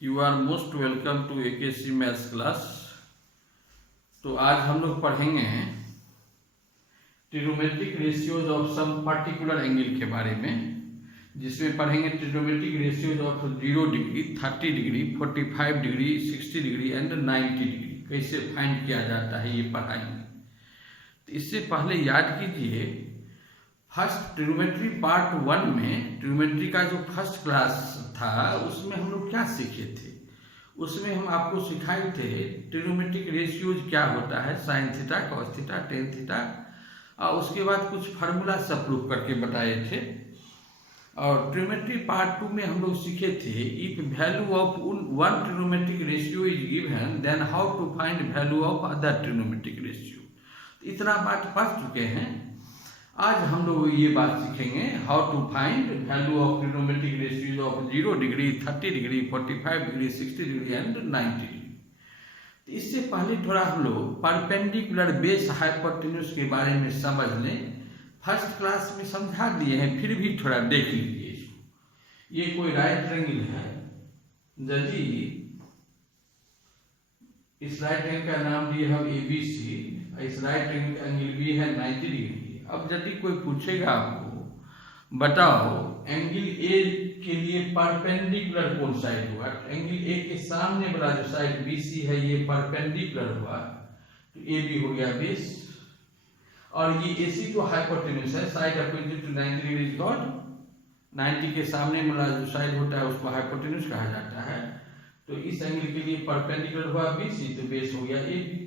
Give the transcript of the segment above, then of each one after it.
You are most welcome to AKC maths class. तो आज हम लोग पढ़ेंगे trigonometric ratios of some particular angle के बारे में, जिसमें पढ़ेंगे trigonometric ratios of 0 degree, 30 degree, 45 degree, 60 degree and 90 degree कैसे फाइंड किया जाता है, ये पढ़ाएंगे। तो इससे पहले याद कीजिए, फर्स्ट ट्रिग्नोमेट्री पार्ट 1 में ट्रिग्नोमेट्री का जो फर्स्ट क्लास था उसमें हम लोग क्या सीखे थे। उसमें हम आपको सिखाए थे ट्रिग्नोमेट्रिक रेशियोज क्या होता है, sine theta, cos theta, tan theta, और उसके बाद कुछ फार्मूला सब प्रूफ करके बताए थे। और ट्रिग्नोमेट्री पार्ट 2 में हम लोग सीखे थे if value of one trigonometric ratio is given then how to find value of other trigonometric ratio. तो इतना बात पढ़ चुके हैं। आज हम लोग ये बात सीखेंगे how to find value of trigonometric ratios of 0 degree, 30 degree, 45 degree, 60 degree and 90 degree. तो इससे पहले थोड़ा हम लोग परपेंडिकुलर बेस हाइपोटेन्यूज के बारे में समझ लें। फर्स्ट क्लास में समझा दिए हैं, फिर भी थोड़ा देख लीजिए इसको। ये कोई राइट ट्रायंगल है, यदि इस राइट ट्रायंगल का नाम दिए हम ABC, इस राइट ट्रायंगल का एंगल भी है 90 डिग्री। अब यदि कोई पूछेगा आपको बताओ एंगल ए के लिए परपेंडिकुलर कौन साइड हुआ, एंगल ए के सामने वाला जो साइड BC है ये परपेंडिकुलर हुआ, तो AB हो गया बेस, और ये AC तो हाइपोटेन्यूज है, side opposite to 90 degree is called 90 के सामने वाला जो साइड होता है उसको हाइपोटेन्यूज कहा जाता है। तो इस एंगल के लिए परपेंडिकुलर हुआ BC, तो बेस हो गया AB।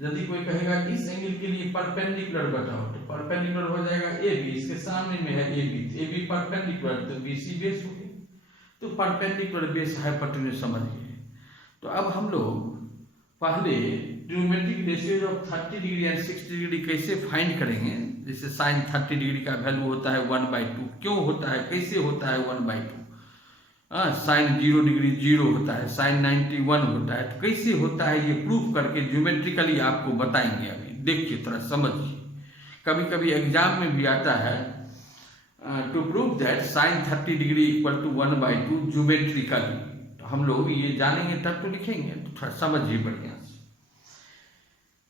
यदि कोई कहेगा इस एंगल के लिए परपेंडिकुलर बताओ, तो परपेंडिकुलर हो जाएगा AB, इसके सामने में है AB, AB परपेंडिकुलर, तो BC बेस हो गया। तो परपेंडिकुलर बेस हाइपोटेन्यूज समझिए। तो अब हम लोग पहले trigonometric ratios of 30 degree and 60 degree कैसे फाइंड करेंगे। जैसे साइन 30 डिग्री का वैल्यू होता है 1/2, क्यों होता है, कैसे होता है 1/2। साइन 0 डिग्री 0 होता है, साइन 91 होता है, तो कैसे होता है ये प्रूफ करके ज्योमेट्रिकली आपको बताएंगे। अभी देखिए थोड़ा समझिए, कभी कभी एग्जाम में भी आता है to prove that sine 30 degree equal to 1/2 geometrically. तो हम लोग ये जानेंगे तब तो लिखेंगे, तो थोड़ा समझिए बढ़िया से।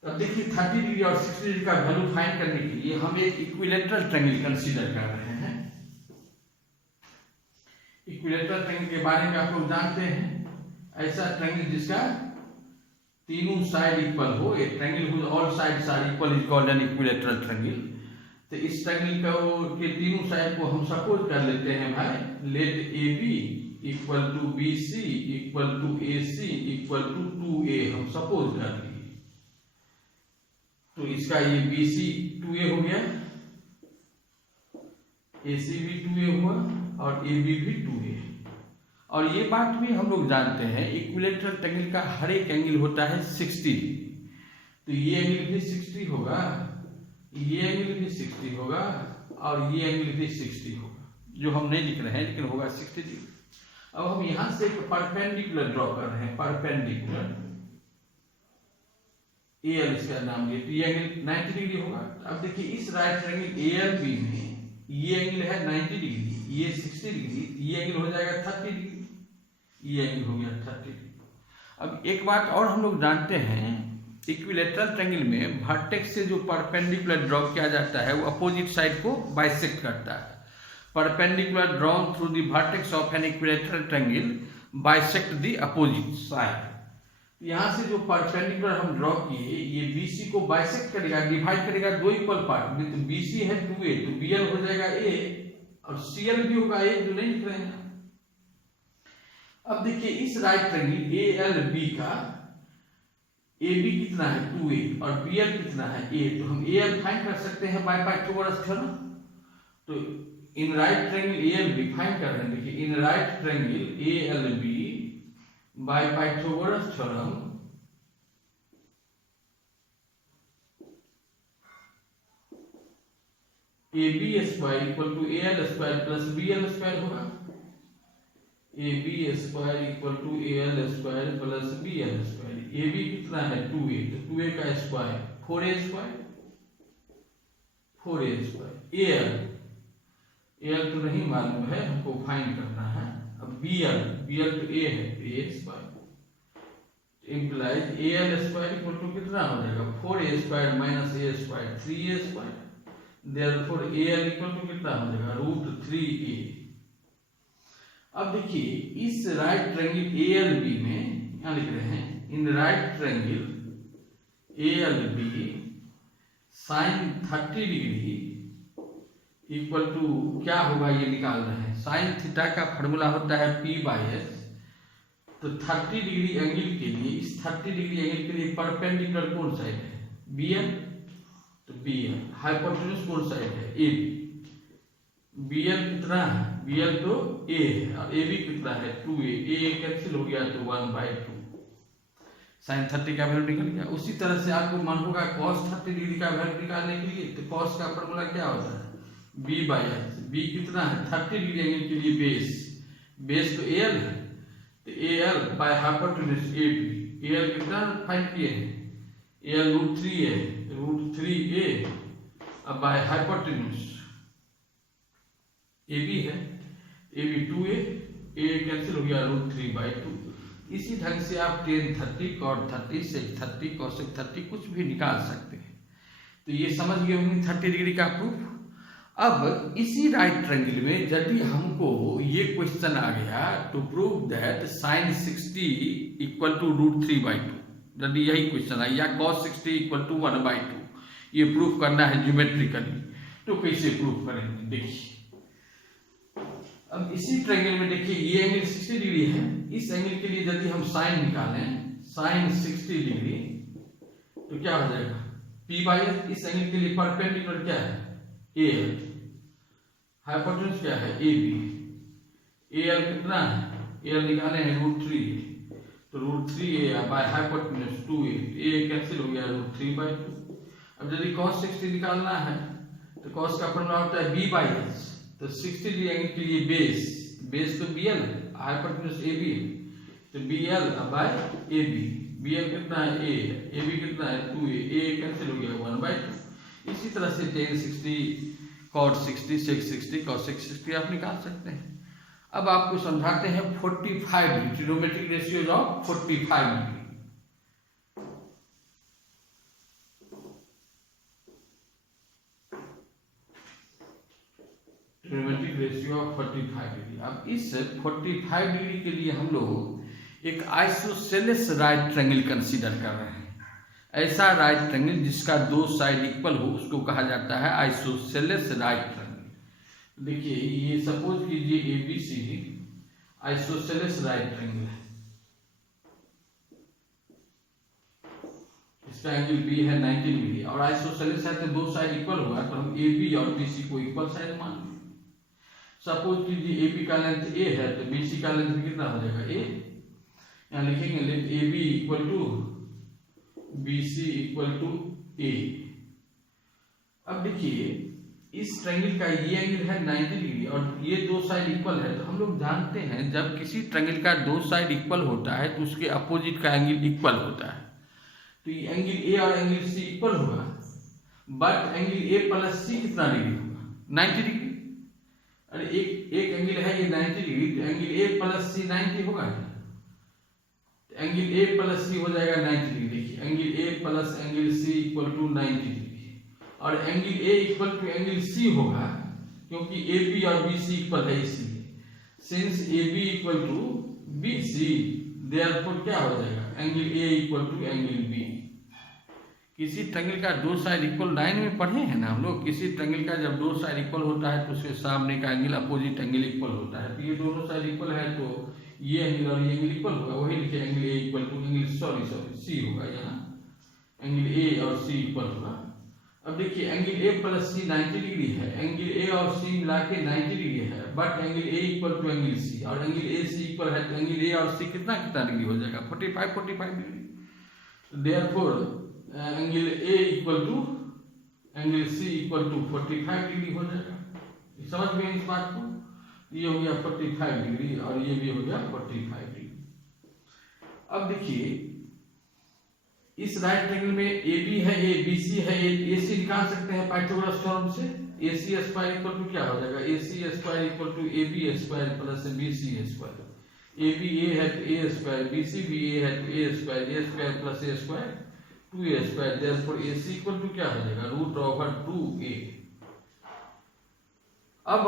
अब देखिए 30 डिग्री और 60 डिग्री का वैल्यू फाइंड करने के लिए हम एक इक्विलैटरल ट्रायंगल कंसीडर कर रहे हैं। इक्विलैटरल ट्रायंगल के बारे में आप लोग जानते हैं, ऐसा ट्रायंगल जिसका तीनों साइड इक्वल हो, एक triangle whose all sides are equal is called an equilateral triangle. तो इस ट्रायंगल के तीनों साइड को हम सपोज कर लेते हैं भाई, let AB equal to BC equal to AC equal to 2A हम सपोज कर लिए। तो इसका ये BC 2A हो गया, AC भी 2A हुआ और AB भी 2A। और ये बात भी हम लोग जानते हैं इक्विलैटरल ट्रायंगल का हर एक एंगल होता है 60। तो ये एंगल भी 60 होगा, ये एंगल भी 60 होगा और ये एंगल भी 60 होगा, जो हम नहीं लिख रहे हैं लेकिन होगा 60 डिग्री। अब हम यहां से एक परपेंडिकुलर ड्रॉ कर रहे हैं, परपेंडिकुलर AL इसका नाम दिया, तो ये एंगल 90 डिग्री होगा। अब देखिए इस राइट ट्रायंगल ALB में ये एंगल है 90 डिग्री, ये 60 डिग्री, ये एंगल हो जाएगा 30 डिग्री, ये एंगल हो गया 30 डिग्री। अब एक बात और हम लोग जानते हैं, इक्विलैटरल ट्रायंगल में वर्टेक्स से जो परपेंडिकुलर ड्रॉ किया जाता है वो अपोजिट साइड को बाइसेक्ट करता है। Perpendicular drawn through the vertex of an equilateral triangle bisect the opposite side. यहाँ से जो परपेंडिकुलर हम ड्रॉ किए ये BC को बाइसेक्ट करेगा, डिवाइड करेगा दो इक्वल पार्ट में। तो BC है 2A, तो BL हो जाएगा A और CL भी होगा A, जो नहीं लिख रहे हैं। अब देखिए इस राइट ट्रायंगल ALB का AB कितना है 2A और BL कितना है A, तो हम AL फाइंड कर सकते हैं बाय पाइथागोरस थ्योरम। तो in right triangle ALB find कर रहे हैं, देखिए in right triangle ALB by Pythagoras theorem AB square equal to AL square plus BL square होगा, AB square equal to AL square plus BL square। AB कितना है 2A, तो 2A का square 4A square, 4A square. AL तो नहीं मालूम है, हमको फाइंड करना है। अब BL तो A है, A square implies AL square equal to कितना हो जाएगा 4A square minus A square 3A square, therefore AL equal to कितना हो जाएगा √3A। अब देखिए इस राइट ट्रायंगल ALB में यहाँ लिख रहे हैं in right triangle ALB sine 30 degree equal to क्या होगा ये निकाल रहे हैं। साइन थीटा का फॉर्मूला होता है P/S। तो 30 डिग्री एंगल के लिए इस 30 डिग्री एंगल के लिए परपेंडिकुलर कौन साइड है BL, तो BL। हाइपोटेन्यूज कौन साइड है AB। BL कितना है BL तो A है और AB कितना है 2A, A कैंसिल हो गया तो 1/2 साइन 30 का वैल्यू निकल गया। उसी तरह से आपको मन होगा cos 30 डिग्री का वैल्यू निकालने के लिए, तो cos का फॉर्मूला क्या होता है B/S। B कितना है 30 डिग्री एंगल के लिए बेस तो AL है, तो AL by hypotenuse AB। AL कितना फाइंड किए हैं AL √3A अब बाय हाइपोटेन्यूज AB है, AB 2A, A कैंसिल हो गया √3/2। इसी ढंग से आप tan 30 cot 30 sec 30 cosec 30 कुछ भी निकाल सकते हैं। तो ये समझ गए होंगे 30 डिग्री का प्रूफ। अब इसी राइट ट्रायंगल में यदि हमको ये क्वेश्चन आ गया to prove that sin 60 equal to √3/2, यदि यही क्वेश्चन आया या cos 60 इक्वल टू 1/2, ये प्रूफ करना है ज्योमेट्रिकली, तो कैसे प्रूफ करेंगे देखिए। अब इसी ट्रायंगल में देखिए ये एंगल 60 डिग्री है, इस एंगल के लिए यदि हम साइन निकालें sin 60 डिग्री तो क्या हो जाएगा P/S। इस एंगल के लिए परपेंडिकुलर क्या है AL, हाइपोटेन्यूज क्या है AB। AL कितना है AL निकाले हैं √3A, तो √3A by hypotenuse 2A, A cancel हो गया √3/2। अब यदि cos 60 निकालना है तो cos का फॉर्मूला होता है B/S। तो 60 डिग्री एंगल के लिए बेस तो BL हाइपोटेन्यूज AB है, तो BL बाय AB। BL कितना है A, AB कितना है 2A, A कैंसिल हो गया 1/2। इसी तरह से tan 60 cot 60 sec 60 cosec 60 आप निकाल सकते हैं। अब आपको समझाते हैं 45 degree trigonometric ratios of 45 degree. Trigonometric ratio of 45 degree. अब इस 45 डिग्री के लिए हम लोग एक आइसोसेलेस राइट ट्रायंगल कंसीडर कर रहे हैं। ऐसा राइट ट्रायंगल जिसका दो साइड इक्वल हो उसको कहा जाता है आइसोसेलेस राइट ट्रायंगल। देखिए ये सपोज कीजिए ABC आइसोसेलेस राइट ट्रायंगल है, इसका एंगल B है 90 डिग्री और आइसोसेलेस है तो दो साइड इक्वल होगा, तो हम AB और BC को इक्वल साइड मान लेंगे। सपोज कीजिए AB का लेंथ A है तो BC का लेंथ कितना हो जाएगा A, यहाँ लिखेंगे length AB equal to BC equal to A। अब देखिए इस ट्रायंगल का ये एंगल है 90 डिग्री और ये दो साइड इक्वल है, तो हम लोग जानते हैं जब किसी ट्रायंगल का दो साइड इक्वल होता है तो उसके अपोजिट का एंगल इक्वल होता है। तो ये एंगल A और एंगल C इक्वल होगा, but angle A plus C कितना डिग्री होगा 90 डिग्री। अरे एक एंगल है ये 90 डिग्री, तो एंगल A प्लस C 90 होगा, एंगल A प्लस C हो जाएगा 90 डिग्री। देखिए angle A plus angle C equal to 90 degree और angle A equal to angle C होगा क्योंकि AB और BC इक्वल है, इसलिए since AB equal to BC therefore क्या हो जाएगा angle A equal to angle B। किसी ट्रायंगल का दो साइड इक्वल लाइन में पढ़े हैं ना हम लोग, किसी ट्रायंगल का जब दो साइड इक्वल होता है तो उसके सामने का एंगल अपोजिट एंगल इक्वल होता है। तो ये दोनों साइड इक्वल है तो ये एंगल और ये एंगल इक्वल होगा, वही लिखे angle A equal to angle C होगा, यहाँ एंगल A और C इक्वल होगा। अब देखिए angle A plus C 90 degree है, एंगल A और C मिला के 90 डिग्री है, but angle A equal to angle C और एंगल A C इक्वल है, तो एंगल A और C कितना डिग्री हो जाएगा 45 degree. Therefore angle A equal to angle C equal to 45 degree हो जाएगा। समझ गए इस बात को, ये हो गया 45 डिग्री और ये भी हो गया 45 डिग्री। अब देखिए इस राइट ट्रायंगल में AB है, BC है, AC निकाल सकते हैं पाइथागोरस थ्योरम से। AC स्क्वायर इक्वल टू क्या हो जाएगा AC square equal to AB square plus BC square. A B A है तो ए स्क्वायर, बी सी भी ए है तो A square plus A square 2a square, therefore A C equal to क्या हो जाएगा √2a। अब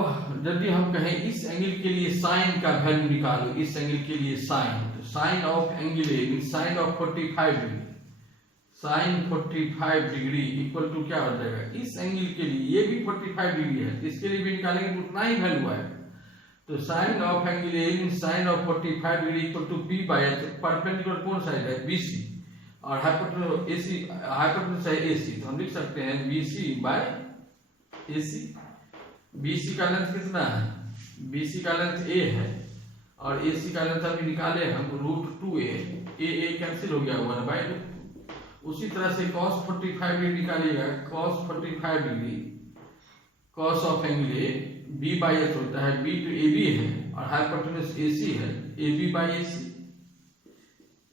यदि हम कहें इस एंगल के लिए साइन का वैल्यू निकालो, इस एंगल के लिए साइन, तो sine of angle A mean sine of 45 degree, sine 45 degree equal to क्या हो जाएगा, इस एंगल के लिए ये भी 45 डिग्री है, इसके लिए भी निकालेंगे तो उतना ही वैल्यू आएगा। तो sine of angle A mean sine of 45 degree equal to P by H, perpendicular कौन साइड है बीसी, और हाइपोटेन्यूज है एसी, तो हम लिख सकते हैं बीसी बाय एसी। बीसी का लेंथ कितना है, बीसी का लेंथ ए है और एसी का लेंथ अभी निकाले हम √2a, ए कैंसिल हो गया 1/2। उसी तरह से cos 45 डिग्री निकालिएगा, cos 45 degree cos of angle A B by H होता है, बी तो ए बी है और हाइपोटेन्यूज एसी है, A B by AC,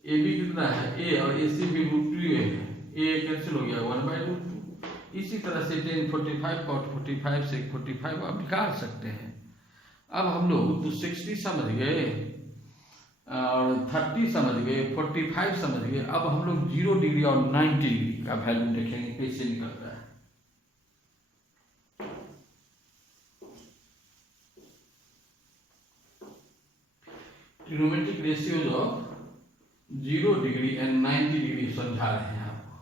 A B कितना है ए और ए सी भी √2a है, ए कैंसिल हो गया 1/2। इसी तरह से tan 45 cot 45 से 45 आप निकाल सकते हैं। अब हम लोग तो 60 समझ गए और 30 समझ गए, 45 समझ गए, अब हम लोग 0 डिग्री और 90 डिग्री का वैल्यू देखेंगे कैसे निकलता है। Trigonometric ratios of 0 degree and 90 degree समझा रहे हैं आपको।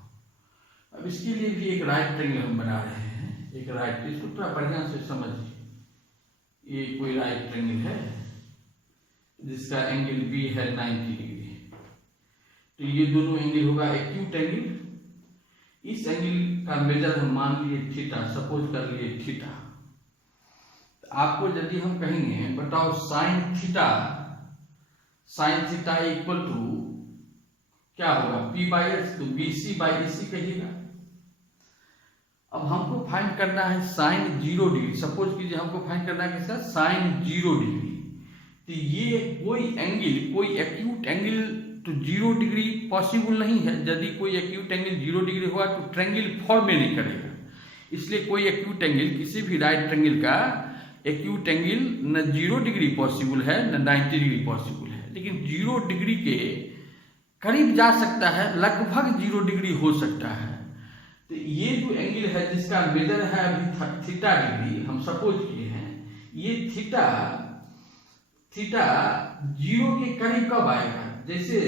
अब इसके लिए भी एक राइट ट्रायंगल हम बना रहे हैं, एक राइट, इसको थोड़ा बढ़िया से समझिए। ये कोई राइट ट्रायंगल है जिसका एंगल बी है 90 डिग्री, तो ये दोनों एंगल होगा एक्यूट एंगल। इस एंगल का मेजर हम मान लिए थीटा, सपोज कर लिए थीटा। आपको यदि हम कहेंगे बताओ साइन थीटा इक्वल टू क्या होगा पी बाई एच, तो बी सी बाई ए सी कहिएगा। अब हमको फाइंड करना है साइन 0 डिग्री, सपोज कीजिए हमको फाइंड करना है किसका, साइन 0 डिग्री। तो ये कोई एंगल, कोई एक्यूट एंगल तो 0 डिग्री पॉसिबल नहीं है। यदि कोई एक्यूट एंगल 0 डिग्री हुआ तो ट्रायंगल फॉर्म में नहीं करेगा, इसलिए कोई एक्यूट एंगल, किसी भी राइट ट्रायंगल का एक्यूट एंगल न 0 डिग्री पॉसिबल है न 90 डिग्री पॉसिबल है, लेकिन 0 डिग्री के करीब जा सकता है, लगभग 0 डिग्री हो सकता है। तो ये जो एंगल है जिसका मेजर है अभी थीटा डिग्री, हम सपोज किए हैं, ये थीटा 0 के करीब कब आएगा, जैसे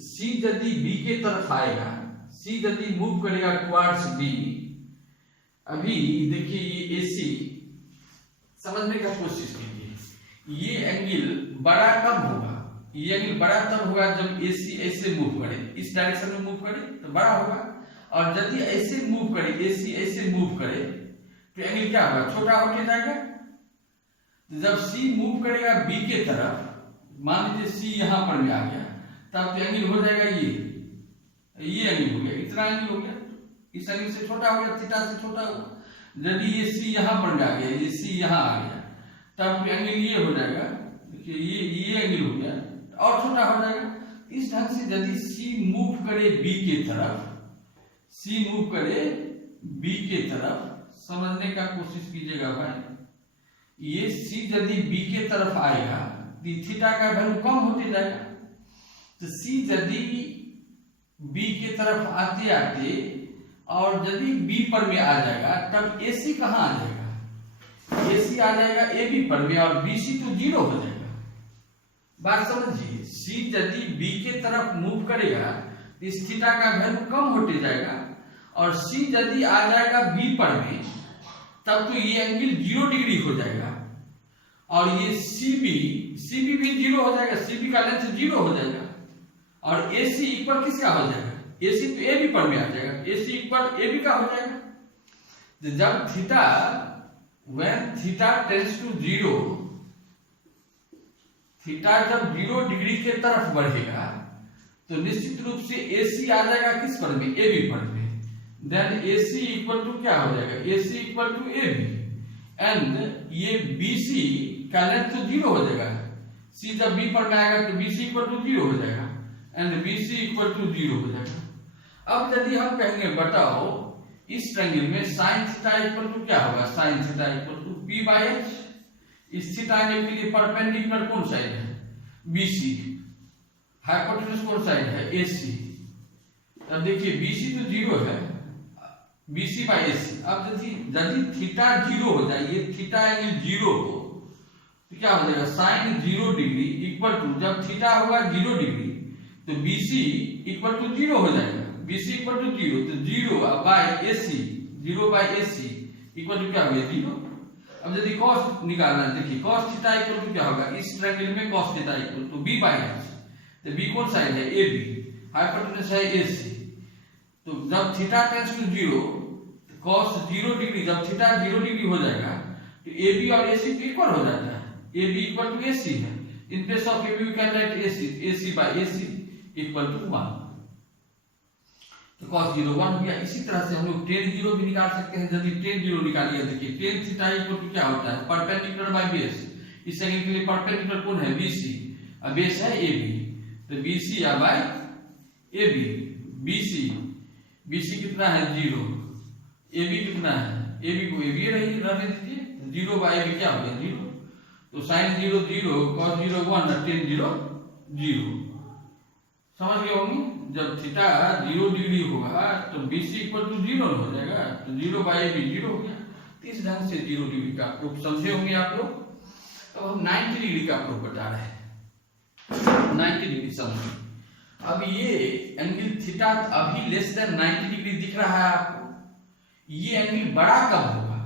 सी यदि बी के तरफ आएगा, सी यदि मूव करेगा टुवर्ड्स बी। अभी देखिए ये एसी समझने का कोशिश कीजिए, ये एंगल बड़ा कब होगा, ये एंगल बड़ा तब होगा जब एसी ऐसे मूव करे, इस डायरेक्शन में मूव करे तो बड़ा होगा, और यदि ऐसे मूव करे, एसी ऐसे मूव करे तो एंगल क्या होगा, छोटा होके जाएगा। जब सी मूव करेगा बी के तरफ, मान लीजिए सी यहां पर में आ गया, तब तो एंगल हो जाएगा ये एंगल हो गया, इतना एंगल हो गया, इस एंगल से छोटा हो गया, थीटा से छोटा होगा। यदि ये सी यहां पर में आ गया, ये सी यहां आ गया, तब तो एंगल ये हो जाएगा, देखिए ये एंगल हो गया और छोटा हो जाएगा। इस ढंग से यदि सी मूव करे बी के तरफ, सी मूव करे बी के तरफ, समझने का कोशिश कीजिएगा भाई, ये सी यदि बी के तरफ आएगा तो थीटा का वैल्यू कम होते जाएगा। तो सी यदि बी के तरफ आते आते और यदि बी पर में आ जाएगा, तब एसी कहां आ जाएगा, एसी आ जाएगा ए बी पर में, और बीसी तो 0 हो जाएगा। बात समझिए, सी यदि बी के तरफ मूव करेगा तो इस थीटा का वैल्यू कम होते जाएगा, और सी यदि आ जाएगा बी पर में, तब तो ये एंगल 0 डिग्री हो जाएगा, और ये सीबी भी 0 हो जाएगा, सीबी का लेंथ 0 हो जाएगा, और एसी इक्वल किसका हो जाएगा, एसी तो ए बी पर में आ जाएगा, एसी इक्वल ए बी का हो जाएगा। तो जब theta, when theta tends to 0, theta जब 0 डिग्री के तरफ बढ़ेगा तो निश्चित रूप से एसी आ जाएगा किस पर में, ए बी पर में। देन AC इक्वल टू क्या हो जाएगा, AC equal to AB, and ये BC का लेंथ तो 0 हो जाएगा, C जब B पर में आएगा तो BC इक्वल टू 0 हो जाएगा, एंड BC इक्वल टू 0 हो जाएगा। अब यदि हम कहेंगे बताओ इस ट्रायंगल में साइन थीटा इक्वल टू क्या होगा, sine theta equal to P by H। इस थीटा एंगल के लिए परपेंडिकुलर कौन साइड है, BC, हाइपोटेन्यूज कौन साइड है AC। अब देखिए BC तो 0 है, BC बाई AC। अब यदि थीटा 0 हो जाए, ये थीटा एंगल 0 हो तो क्या हो जाएगा, साइन 0 डिग्री इक्वल टू, जब थीटा होगा 0 डिग्री तो BC इक्वल टू 0 हो जाएगा, BC इक्वल टू 0, तो 0 by AC, 0 by AC equal to क्या हो गया 0। अब यदि cos निकालना है, देखिए cos थीटा इक्वल टू क्या होगा, इस ट्रायंगल में cos theta equal to B by AC, तो B कौन साइड है AB, हाइपोटेन्यूज है AC। तो जब theta tends to 0, cos 0 degree, जब थीटा 0 डिग्री हो जाएगा तो AB और AC इक्वल हो जाता है, AB इक्वल टू AC है। In place of AB we can write AC by AC equal to 1, तो cos 0 1 हो गया। इसी तरह से हम लोग tan 0 भी निकाल सकते हैं। यदि tan 0 निकालिए, देखिए tan थीटा इक्वल टू क्या होता है, परपेंडिकुलर बाय बेस। इस एंगल के लिए परपेंडिकुलर कौन है, BC, और बेस है AB, तो BC या बाय AB। BC कितना है 0, AB कितना है, AB को AB रहने दीजिए, 0 बाय AB क्या हो गया 0, तो sin 0 0, cos 0 1 और tan 0 0। समझ गए होंगे। जब थीटा 0 डिग्री होगा तो BC इक्वल टू 0 हो जाएगा, तो 0 बाई AB 0 हो गया। इस ढंग से 0 डिग्री का प्रूफ समझे होंगे आप लोग। अब हम 90 डिग्री का प्रूफ बता रहे हैं। 90 डिग्री समझिए। अब ये एंगल थीटा अभी लेस देन 90 डिग्री दिख रहा है आपको। ये एंगल बड़ा कब होगा,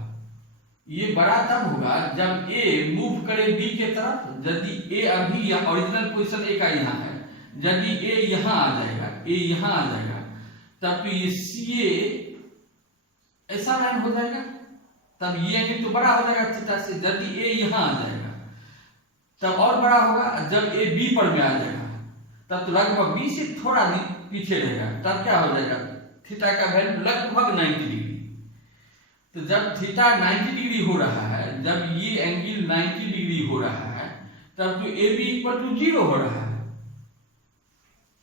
ये बड़ा तब होगा जब A मूव करे B के तरफ। यदि A अभी ओरिजिनल पोजीशन A का यहाँ है, यदि A यहाँ आ जाएगा, A यहाँ आ जाएगा, तब तो ये CA ऐसा लाइन हो जाएगा, तब ये एंगल तो बड़ा हो जाएगा थीटा से। यदि A यहाँ आ जाएगा तब और बड़ा होगा, जब A B पर में आ जाएगा तब तो लगभग B से थोड़ा पीछे रहेगा, तब क्या हो जाएगा, थीटा का वैल्यू लगभग 90 डिग्री। तो जब थीटा 90 डिग्री हो रहा है, जब ये एंगल 90 डिग्री हो रहा है, तब तो AB इक्वल टू 0 हो रहा है।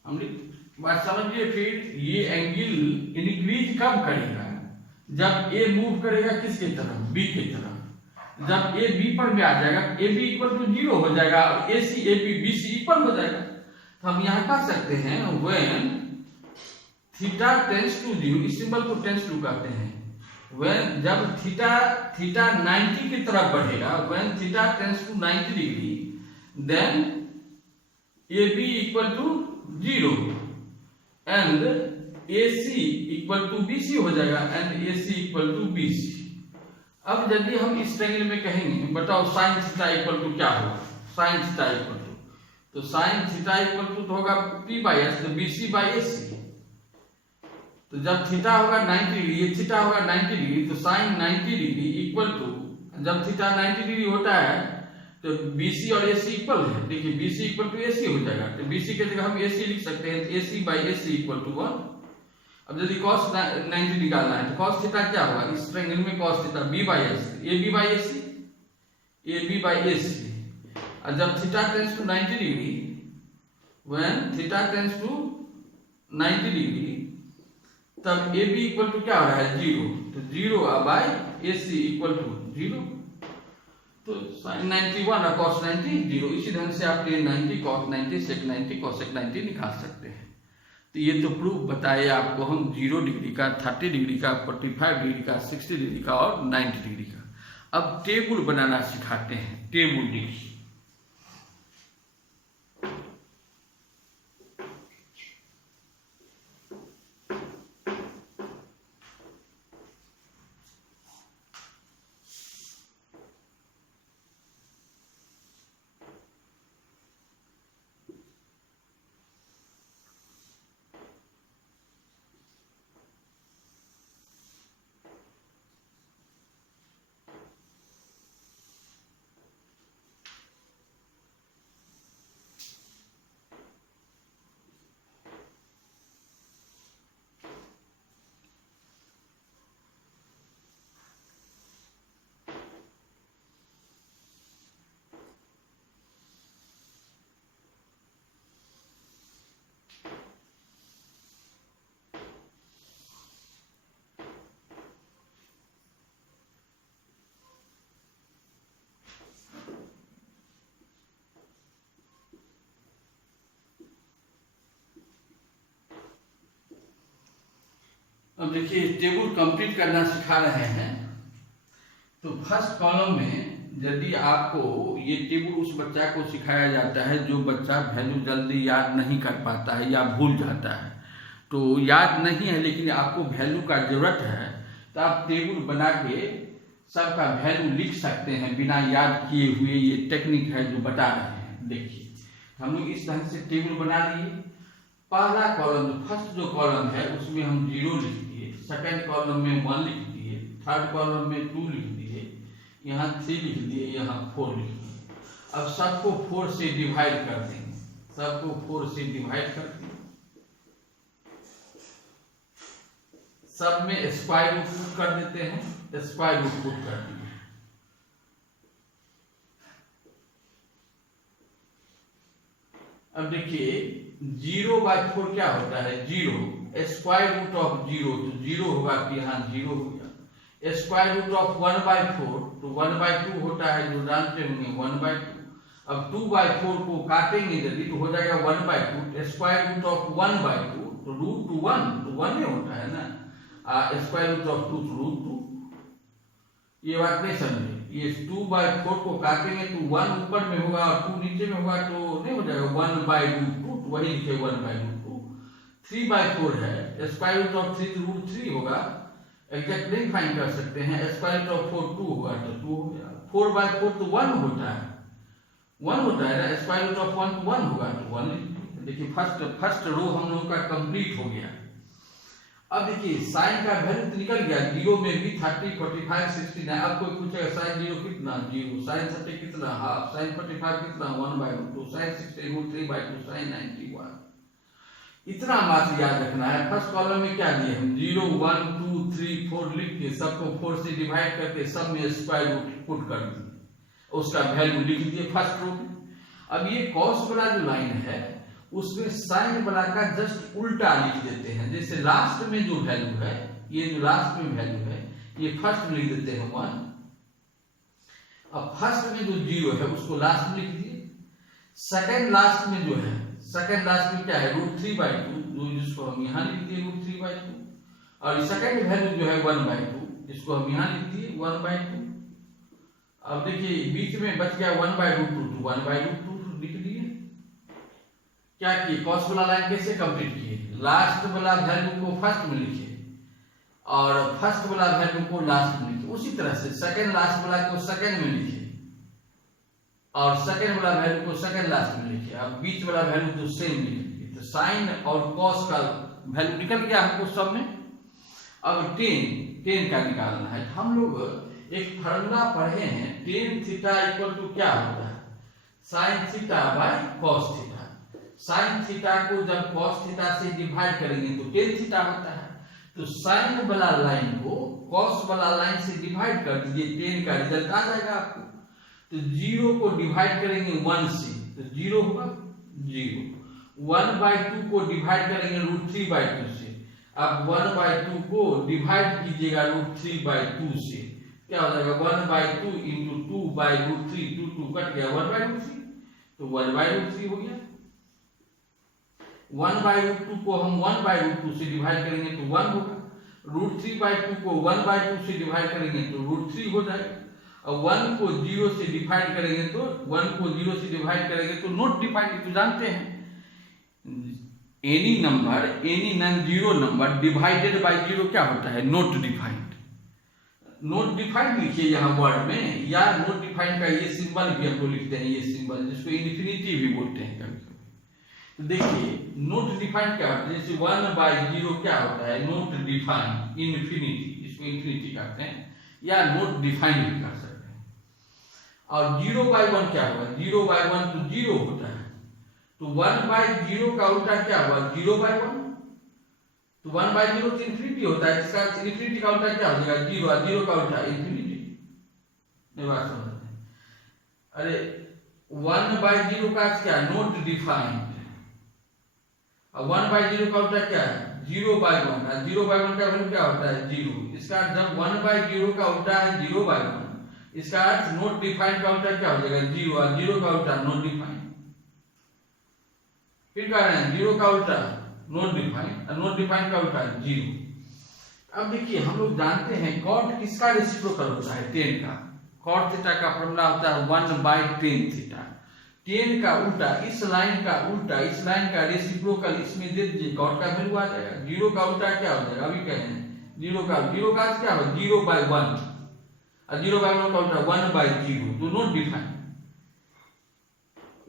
हमने बात समझिए। फिर ये एंगल इंक्रीज कब करेगा, जब A मूव करेगा किसके तरफ, B के तरफ। जब A B पर में आ जाएगा, AB इक्वल टू 0 हो जाएगा, AC AB BC इक्वल हो जाएगा। तो हम यहाँ कह सकते हैं when थीटा टेंड्स टू 0, इस सिंबल को टेंड्स टू कहते हैं। when जब थीटा 90 की तरफ बढ़ेगा, when theta tends to 90 degree, then AB equal to 0 and AC equal to BC हो जाएगा, and AC equal to BC। अब यदि हम इस ट्रायंगल में कहेंगे, बताओ साइन थीटा इक्वल टू क्या होगा, साइन थीटा इक्वल टू, तो साइन थीटा इक्वल टू तो होगा P बाई S, तो BC बाई AC। तो जब थीटा होगा 90 डिग्री, ये थीटा होगा 90 डिग्री, तो साइन 90 डिग्री इक्वल टू, जब थीटा 90 डिग्री होता है तो BC और AC इक्वल है। देखिए BC इक्वल टू AC हो जाएगा, तो BC के जगह हम AC लिख सकते हैं, तो AC by AC equal to 1। अब यदि cos 90 निकालना है तो cos थीटा क्या होगा, इस ट्रायंगल में cos theta B by AC, AB by AC, AB by AC। और जब theta tends to 90 degree, when theta tends to 90 degree, तब AB इक्वल टू क्या हो रहा है 0, तो 0 बाई AC इक्वल टू 0। तो sin 91 और cos 90 0। इसी ढंग से आप tan 90 cos 90 sec 90 cosec 90 निकाल सकते हैं। तो ये तो प्रूफ बताए आपको हम 0 डिग्री का, 30 डिग्री का, 45 डिग्री का, 60 डिग्री का और 90 डिग्री का। अब टेबल बनाना सिखाते हैं, टेबल डिग्री। अब देखिए टेबल कंप्लीट करना सिखा रहे हैं। तो फर्स्ट कॉलम में यदि आपको ये टेबल उस बच्चा को सिखाया जाता है जो बच्चा वैल्यू जल्दी याद नहीं कर पाता है या भूल जाता है, तो याद नहीं है लेकिन आपको वैल्यू का जरूरत है, तो आप टेबल बना के सबका वैल्यू लिख सकते हैं बिना याद किए हुए। ये टेक्निक है जो बता रहे हैं। देखिए हम लोग इस ढंग से टेबल बना लिए। पहला कॉलम फर्स्ट जो कॉलम है उसमें हम 0 लिख दिए, सेकंड कॉलम में 1 लिख दिए, थर्ड कॉलम में 2 लिख दिए, यहाँ 3 लिख दिए, यहाँ 4 लिख दिए। अब सबको 4 से डिवाइड कर देंगे, सबको 4 से डिवाइड कर देंगे, सब में स्क्वायर रूट पुट कर देते हैं, स्क्वायर रूट पुट कर दिए। अब देखिए 0/4 क्या होता है, 0 स्क्वायर रूट ऑफ 0, तो 0 होगा कि यहाँ 0 हो गया। स्क्वायर रूट ऑफ 1/4 तो 1/2 होता है, जो जानते होंगे 1/2। अब 2/4 को काटेंगे यदि तो हो जाएगा 1/2। स्क्वायर रूट ऑफ 1/2 तो रूट 1 तो 1 ही होता है ना। स्क्वायर रूट ऑफ 2 तो रूट 2। ये बात नहीं समझे, ये 2/4 को काटेंगे तो 1 ऊपर में होगा और 2 नीचे में होगा, तो नहीं हो जाएगा 1/2, वही लिखे 1/2। 3/4 है, स्क्वायर रूट ऑफ 3 रूट 3 होगा, एग्जैक्ट नहीं फाइंड कर सकते हैं। स्क्वायर रूट ऑफ 4 2 होगा तो 2 हो गया। 4/4 तो 1 होता है, 1 होता है ना। स्क्वायर रूट ऑफ 1 तो 1 होगा तो 1। देखिए फर्स्ट रो हम लोगों का कंप्लीट हो गया। अब देखिए साइन का वैल्यू तो निकल गया, 0 में भी 30 45 69। अब कोई पूछेगा साइन 0 कितना, 0, साइन 30 कितना, हाफ, साइन 45 कितना, 1/2, साइन 60 3/2, साइन 91। इतना मात्र याद रखना है। फर्स्ट कॉलम में क्या दिए हम 0 1 2 3 4 लिख के सबको 4 से डिवाइड करके सब में स्क्वायर रूट पुट कर दिए, उसका वैल्यू लिख दिए फर्स्ट रो में। अब ये कॉस वाला जो लाइन है उसमें साइन वाला का जस्ट उल्टा लिख देते हैं। जैसे लास्ट में जो वैल्यू है, ये जो लास्ट में वैल्यू है ये फर्स्ट में लिख देते हैं 1। अब फर्स्ट में जो 0 है उसको लास्ट में लिख दिए। सेकंड लास्ट में जो है, सेकंड लास्ट में क्या है √3/2, जिसको हम यहाँ लिख दिए √3/2। और सेकंड वैल्यू जो है 1/2, जिसको हम यहाँ लिख दिए 1/2। अब देखिए बीच में बच गया 1/√2 तो 1/√2 लिख दिए। क्या किए, कॉस वाला लाइन कैसे कंप्लीट किए, लास्ट वाला वैल्यू को फर्स्ट में लिखे और फर्स्ट वाला वैल्यू को लास्ट में लिखे। उसी तरह से सेकंड लास्ट वाला को सेकंड में लिखे और सेकंड वाला वैल्यू को सेकंड लास्ट में लिखे। अब बीच वाला वैल्यू तो सेम लिख दिए। तो साइन और कॉस का वैल्यू निकल गया हमको सब में। अब टेन का निकालना है। हम लोग एक फार्मूला पढ़े हैं, tan थीटा इक्वल टू क्या होता है, sine theta by cos theta. Sine theta को जब कॉस थीटा से डिवाइड करेंगे तो टेन थीटा होता है। तो साइन वाला लाइन को कॉस वाला लाइन से डिवाइड कर दीजिए, टेन का रिजल्ट आ जाएगा आपको। तो 0 को डिवाइड करेंगे 1 से तो 0 होगा 0। 1/2 को डिवाइड करेंगे √3/2 से। अब 1/2 को डिवाइड कीजिएगा √3/2 से, क्या हो जाएगा 1/2 × 2/√3, 2 कट गया 1/√3 तो 1/√3 हो गया। 1/√2 को हम 1/√2 से डिवाइड करेंगे तो 1 होगा। √3/2 को 1/2 से डिवाइड करेंगे तो √3 हो जाएगा। और 1 को 0 से डिवाइड करेंगे तो 1 को 0 से डिवाइड करेंगे तो नॉट डिफाइंड, तो जानते हैं any non zero number divided by 0 क्या होता है, नॉट डिफाइंड। नॉट डिफाइंड लिखिए यहाँ वर्ड में, या नॉट डिफाइंड का ये सिंबल भी हम लोग लिखते हैं, ये सिंबल जिसको इन्फिनिटी भी बोलते हैं कभी कभी। तो देखिए नॉट डिफाइंड क्या होता है, जैसे 1/0 क्या होता है, नॉट डिफाइंड, इन्फिनिटी, इसको इन्फिनिटी कहते हैं, या नॉट डिफाइंड भी कर सकते हैं। और 0/1 क्या होगा, 0/1 तो 0 होता है, तो 1/0 का उल्टा क्या हुआ 0/1, तो 1/0 तो इन्फिनिटी होता है, इसका इन्फिनिटी का उल्टा क्या हो जाएगा 0, और 0 का उल्टा इन्फिनिटी। नहीं बात समझते हैं, अरे 1/0 का क्या नॉट डिफाइंड, और 1/0 का उल्टा क्या है 0/1, और 0/1 का वैल्यू क्या होता है 0। इसका जब 1/0 का उल्टा है 0/1, इसका अर्थ नॉट डिफाइंड का उल्टा क्या हो जाएगा 0, और 0 का उल्टा नॉट डिफाइंड। फिर कह रहे हैं 0 का उल्टा नॉट डिफाइंड, और नॉट डिफाइंड का उल्टा 0। अब देखिए हम लोग जानते हैं कॉट किसका रेसिप्रोकल होता है, टेन का। कॉट थीटा का फॉर्मूला होता है 1/10 थीटा। टेन का उल्टा, इस लाइन का उल्टा, इस लाइन का रेसिप्रोकल इसमें दे दीजिए, कॉट का वैल्यू आ जाएगा। जीरो का उल्टा क्या हो जाएगा, अभी कह रहे हैं जीरो का क्या हो, 0/1, और 0/1 का उल्टा 1/0, तो नोट डिफाइन।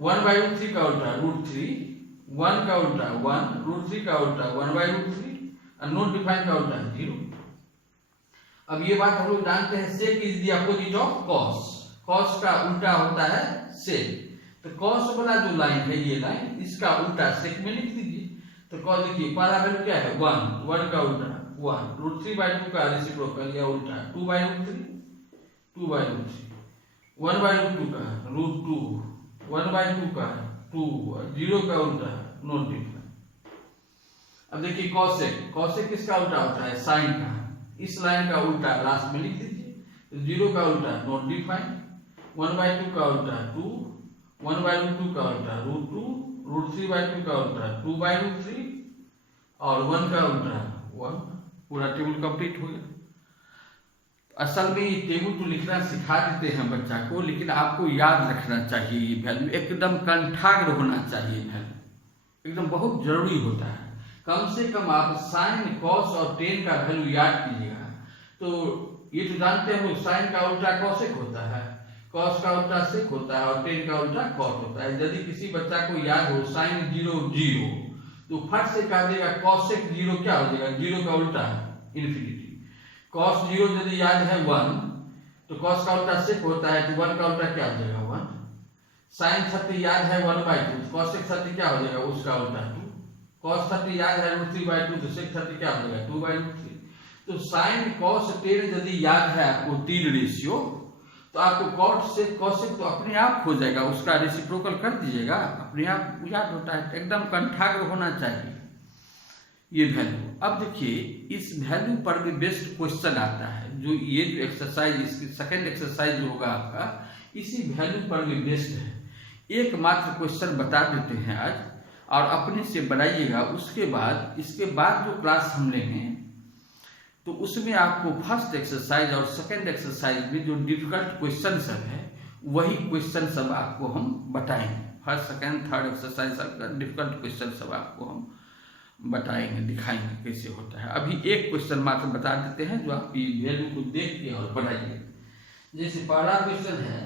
1/√3 का उल्टा √3, 1 का उल्टा 1, √3 का उल्टा 1/√3, और नोट डिफाइन का उल्टा 0। अब ये बात हम लोग जानते हैं, sec is the opposite of cos. Cos का उल्टा होता है सेक। तो कॉस वाला जो लाइन है, ये लाइन, इसका उल्टा सेक में लिख दीजिए। तो कॉस देखिए पहला वैल्यू क्या है 1 का उल्टा 1, √3/2 का रेसिप्रोकल या उल्टा 2/√3, 2/√3, 1/√2 का √2, 1/2 का 2, 0 का उल्टा नोट डिफाइन। अब देखिए कॉसेक किसका उल्टा होता है, साइन का। इस लाइन का उल्टा लास्ट में लिख दीजिए। तो 0 का उल्टा नोट डिफाइन, 1/2 का उल्टा 2, 1/2 का उल्टा √2, √3/2 का उल्टा 2/√3, और 1 का उल्टा 1। पूरा टेबल कंप्लीट हो गया। असल में ये टेबल तो लिखना सिखा देते हैं बच्चा को, लेकिन आपको याद रखना चाहिए। ये वैल्यू एकदम कंठाग्र होना चाहिए, वैल्यू एकदम बहुत जरूरी होता है। कम से कम आप साइन, कॉस और टेन का वैल्यू याद कीजिएगा। तो ये तो जानते हैं लोग, साइन का उल्टा कॉसेक होता है, कॉस का उल्टा सेक होता है, और टेन का उल्टा कॉट होता है। यदि किसी बच्चा को याद हो साइन 0 0, तो फट से कह देगा कॉसेक 0 क्या हो जाएगा, 0 का उल्टा इन्फिनिटी। कॉस 0 यदि याद है 1, तो कॉस का उल्टा सेक होता है, तो 1 का उल्टा क्या हो जाएगा 1। साइन 30 याद है 1/2, कॉसेक 30 क्या हो जाएगा, उसका उल्टा 2। cos 30 याद है √3/2, तो sec 30 क्या हो जाएगा 2/√3। तो साइन कॉस टेन यदि याद है आपको 3 रेशियो, तो आपको कॉट से कॉसेक तो अपने आप हो जाएगा, उसका रेसिप्रोकल कर दीजिएगा, अपने आप याद होता है। एकदम कंठाग्र होना चाहिए ये वैल्यू। अब देखिए इस वैल्यू पर भी बेस्ट क्वेश्चन आता है, जो ये जो एक्सरसाइज, इसकी सेकेंड एक्सरसाइज जो होगा आपका, इसी वैल्यू पर भी बेस्ट है। एकमात्र क्वेश्चन बता देते हैं आज, और अपने से बनाइएगा। उसके बाद, इसके बाद जो क्लास हम लेंगे, तो उसमें आपको फर्स्ट एक्सरसाइज और सेकंड एक्सरसाइज में जो डिफिकल्ट क्वेश्चन सब है, वही क्वेश्चन सब आपको हम बताएंगे। फर्स्ट सेकंड थर्ड एक्सरसाइज सब का डिफिकल्ट क्वेश्चन सब आपको हम बताएंगे, दिखाएंगे कैसे होता है। अभी एक क्वेश्चन मात्र बता देते हैं, जो आपकी वैल्यू को देख के और बनाइए। जैसे पहला क्वेश्चन है,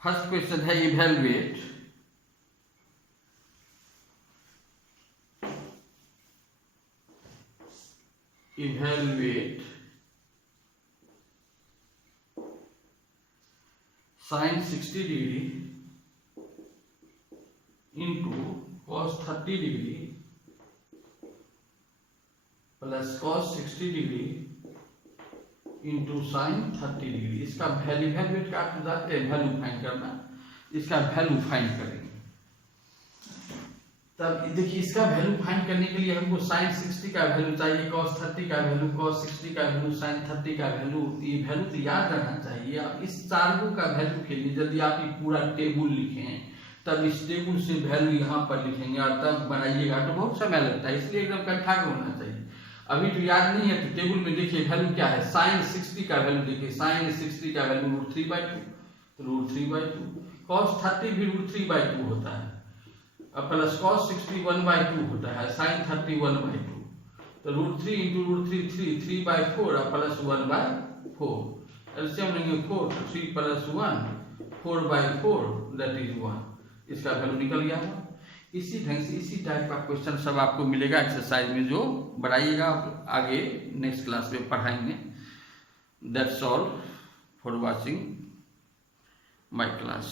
फर्स्ट क्वेश्चन है evaluate sin 60 degree into cos 30 degree plus cos 60 degree into sine 30 degree. इसका वैल्यूएट का आप जानते हैं, वैल्यू फाइंड करना। इसका वैल्यू फाइंड करेंगे। तब देखिए इसका वैल्यू फाइंड करने के लिए हमको साइन 60 का वैल्यू चाहिए, cos 30 का वैल्यू, cos 60 का वैल्यू, साइन 30 का वैल्यू। ये वैल्यू तो याद रहना चाहिए। आप इस चारों का वैल्यू के लिए यदि आप ये पूरा टेबल लिखें, तब इस टेबल से वैल्यू यहाँ पर लिखेंगे और तब बनाइएगा, तो बहुत समय लगता है। इसलिए एकदम कंठाग्र होना चाहिए। अभी तो याद नहीं है, तो टेबल में देखिए वैल्यू क्या है। साइन 60 का वैल्यू देखिए, साइन 60 का वैल्यू √3/2, तो √3/2। cos 30 भी √3/2 होता है, अब प्लस cos 60 1/2 होता है, sin 30 1/2, तो √3 इंटू √3 3/4 और प्लस 1/4। एलसीएम लेंगे 4, 3 + 1 4/4 दैट इज 1। इसका वैल्यू निकल गया। इसी ढंग से इसी टाइप का क्वेश्चन सब आपको मिलेगा एक्सरसाइज में, जो बनाइएगा। आगे नेक्स्ट क्लास में पढ़ाएंगे। That's all for watching my class.